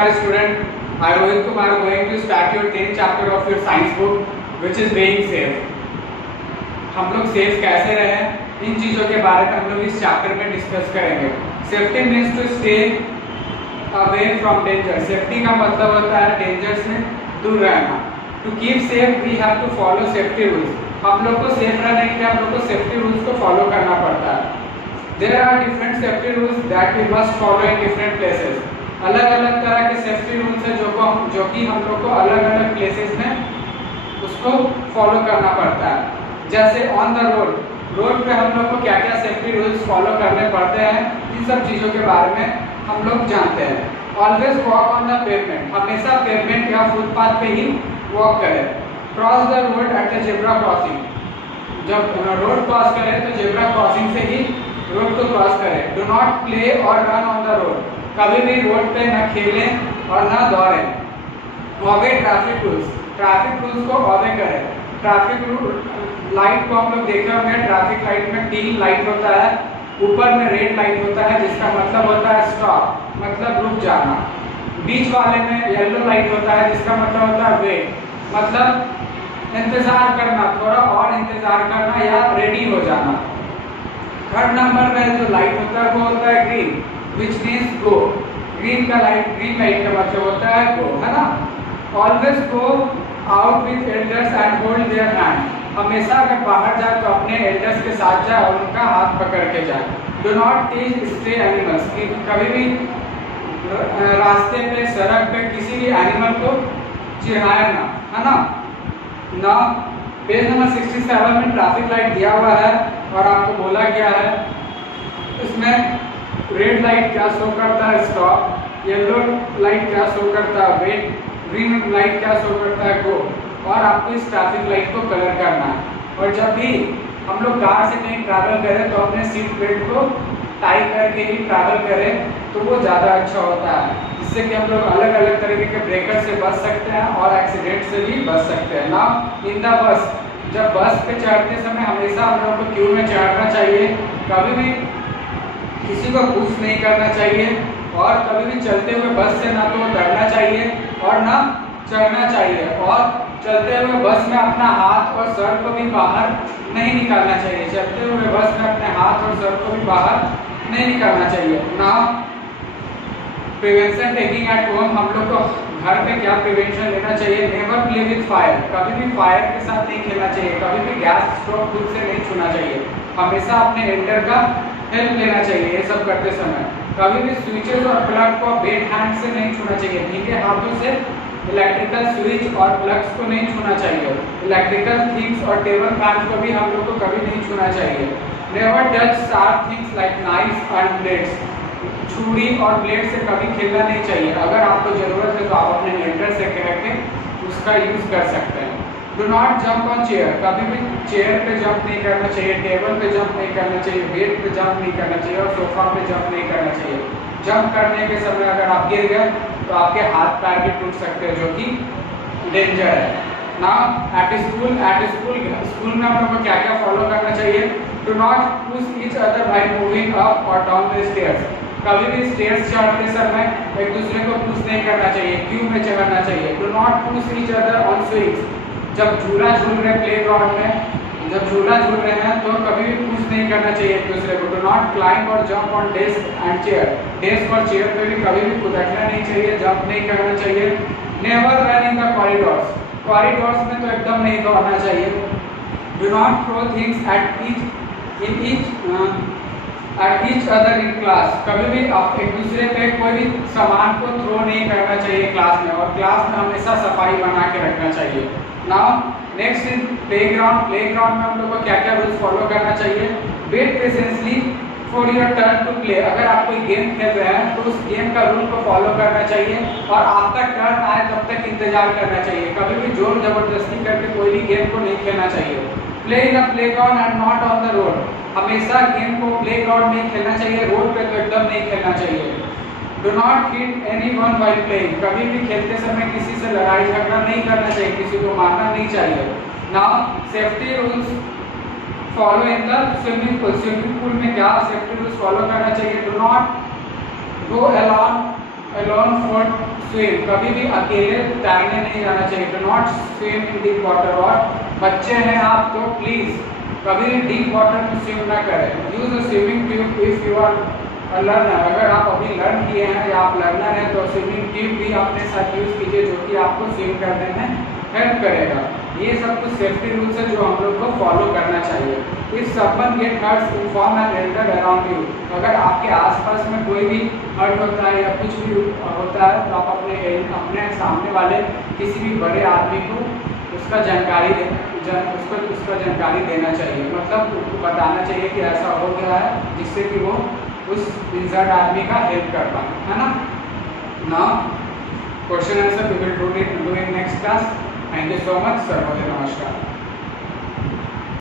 Namaskar student, I Rohit Kumar going to start your 10th chapter of your science book which is being safe. हम लोग safe कैसे रहें इन चीज़ों के बारे में हम लोग इस चैप्टर में डिस्कस करेंगे। Safety means to stay away from danger. Safety का मतलब होता है डेंजर से दूर रहना। To keep safe we have to follow safety rules. हम लोग को सेफ रहने के लिए हम लोग को सेफ्टी रूल्स को फॉलो करना पड़ता है। There are different safety rules that we must follow in different places. अलग अलग तरह के सेफ्टी रूल्स है जो कि हम लोग को अलग अलग प्लेसेस में उसको फॉलो करना पड़ता है। जैसे ऑन द रोड पे हम लोग को क्या क्या सेफ्टी रूल्स फॉलो करने पड़ते हैं, इन सब चीज़ों के बारे में हम लोग जानते हैं। Always walk on the pavement. हमेशा पेवमेंट या फुटपाथ पे ही वॉक करें। Cross the road at the zebra crossing. जब रोड क्रॉस करें तो जेब्रा क्रॉसिंग से ही रोड को क्रॉस करें। डू नॉट प्ले और रन ऑन द रोड। कभी भी रोड पे न खेलें और न दौड़ें। Obey traffic rules. Traffic rules को ऑबे करें। ट्रैफिक रूल लाइट को हम लोग देखे होंगे। ट्रैफिक लाइट में 3 लाइट होता है। ऊपर में रेड लाइट होता है जिसका मतलब होता है स्टॉप, मतलब रुक जाना। बीच वाले में येलो लाइट होता है जिसका मतलब होता है वेट, मतलब इंतजार करना, थोड़ा और इंतजार करना या रेडी हो जाना। थर्ड नंबर में जो लाइट होता है वो होता है green, which means go. Green light का मतलब होता है गो, है ना। Always go out with elders and hold their hand. हमेशा अगर बाहर जाए तो अपने एल्डर्स के साथ जाए और उनका हाथ पकड़ के जाए। Do not teach stray animals. कभी भी रास्ते पे सड़क पे किसी भी एनिमल को चिढ़ाए ना, है ना। पेज नंबर 67 में ट्रैफिक लाइट दिया हुआ है और आपको बोला गया है इसमें रेड लाइट क्या शो करता है स्टॉप, येलो लाइट क्या शो करता है वेट, ग्रीन लाइट क्या शो करता है गो। और आपको इस ट्रैफिक लाइट को कलर करना है। और जब भी हम लोग कार से कहीं ट्रैवल करें तो अपने सीट बेल्ट को टाई करके ही ट्रैवल करें तो वो ज़्यादा अच्छा होता है, जिससे कि हम लोग अलग अलग तरीके के ब्रेकर से बच सकते हैं और एक्सीडेंट से भी बच सकते हैं ना। In the bus. जब बस पे चढ़ते समय हमेशा हम लोग को क्यू में चढ़ना चाहिए। कभी भी किसी को पुश नहीं करना चाहिए और कभी भी चलते हुए बस से ना तो डरना चाहिए और ना चढ़ना चाहिए। और चलते हुए बस में अपना हाथ और सर को भी बाहर नहीं निकालना चाहिए। चलते हुए बस में अपने हाथ और सर को भी बाहर नहीं निकालना चाहिए ना। Prevention taking at home. हम लोग को घर पे क्या प्रिवेंशन लेना चाहिए। Never play with fire. कभी भी फायर के साथ नहीं खेलना चाहिए। कभी भी गैस स्टोव खुद से नहीं छूना चाहिए। हमेशा अपने एल्डर का हेल्प लेना चाहिए ये सब करते समय। कभी भी स्विचेस और प्लग को बेड हैंड से नहीं छूना चाहिए। भीगे हाथों से इलेक्ट्रिकल स्विच और प्लग्स को नहीं छूना चाहिए। इलेक्ट्रिकल थिंग्स और टेबल फैन को भी हम लोग को कभी नहीं छूना चाहिए। Never touch sharp things like knife and blades. छुरी और ब्लेड से कभी खेलना नहीं चाहिए। अगर आपको ज़रूरत है तो आप अपने एल्डर से कह के उसका यूज़ कर सकते हैं। Do not jump on chair. कभी भी चेयर पे जंप नहीं करना चाहिए, टेबल पे जंप नहीं करना चाहिए, बेड पे जंप नहीं करना चाहिए और सोफा पे जंप नहीं करना चाहिए। जंप करने के समय अगर आप गिर गए तो आपके हाथ पैर भी टूट सकते हैं, जो कि डेंजर है ना। एट स्कूल में हम लोग को क्या क्या फॉलो करना चाहिए। Do not push each other by moving up और डाउन द स्टेयर्स। कभी भी स्टेयर्स चढ़ते समय एक दूसरे को पुश नहीं करना चाहिए, क्यू में चढ़ना चाहिए। Do not push each other on swings. जब झूला झूल रहे प्लेग्राउंड में, जब झूला झूल रहे हैं तो कभी भी पुश नहीं करना चाहिए एक दूसरे को। डू नॉट क्लाइंब और jump on desk and chair. Desk और चेयर पे भी कभी भी कुदकना नहीं चाहिए, जंप नहीं करना चाहिए। Never run in the corridors. Corridors में तो एकदम नहीं दौड़ना चाहिए। Do not throw things at each other in class. कभी भी आप एक दूसरे पे कोई भी सामान को थ्रो नहीं करना चाहिए क्लास में। और क्लास में हमेशा सफाई बना के रखना चाहिए। Now next in playground. Playground में हम लोग को क्या क्या रूल्स फॉलो करना चाहिए। Wait patiently for your turn to play. अगर आप कोई गेम खेल रहे हैं तो उस गेम का रूल को फॉलो करना चाहिए और आपका टर्न आए तब तक इंतजार करना चाहिए। कभी भी जोर जबरदस्ती करके कोई भी गेम को नहीं खेलना चाहिए। Play in the playground and not on the road. हमेशा गेम को प्लेग्राउंड में खेलना चाहिए, रोड पे तो एकदम नहीं खेलना चाहिए। Do not hit anyone while playing. कभी भी खेलते समय किसी से लड़ाई झगड़ा नहीं करना चाहिए, किसी को मारना नहीं चाहिए। Now safety rules follow in the swimming pool. Swimming pool में क्या सेफ्टी रूल्स फॉलो करना चाहिए। Do not go alone alone for swim, कभी भी अकेले तैरने नहीं जाना चाहिए। Do not swim in deep water। और बच्चे हैं आप तो प्लीज कभी भी डीप वाटर में स्विम ना करें। Use a swimming tube if you are learner. अगर आप अभी लर्न किए हैं या आप लर्नर हैं तो स्विमिंग ट्यूब भी अपने साथ यूज कीजिए, जो कि आपको स्विम करने में हेल्प करेगा। ये सब कुछ सेफ्टी रूल्स है जो हम लोग को फॉलो करना चाहिए। If someone get hurt inform an elder around you. अगर आपके आसपास में कोई भी हर्ट होता है या कुछ भी होता है तो आप अपने सामने वाले किसी भी बड़े आदमी को उसका जानकारी देना चाहिए। मतलब उसको बताना चाहिए कि ऐसा हो गया है, जिससे कि वो उस इंजर्ड आदमी का हेल्प कर पाए, है ना। Now question answer we will do in next class. Thank you so much. सर्वोदय नमस्कार।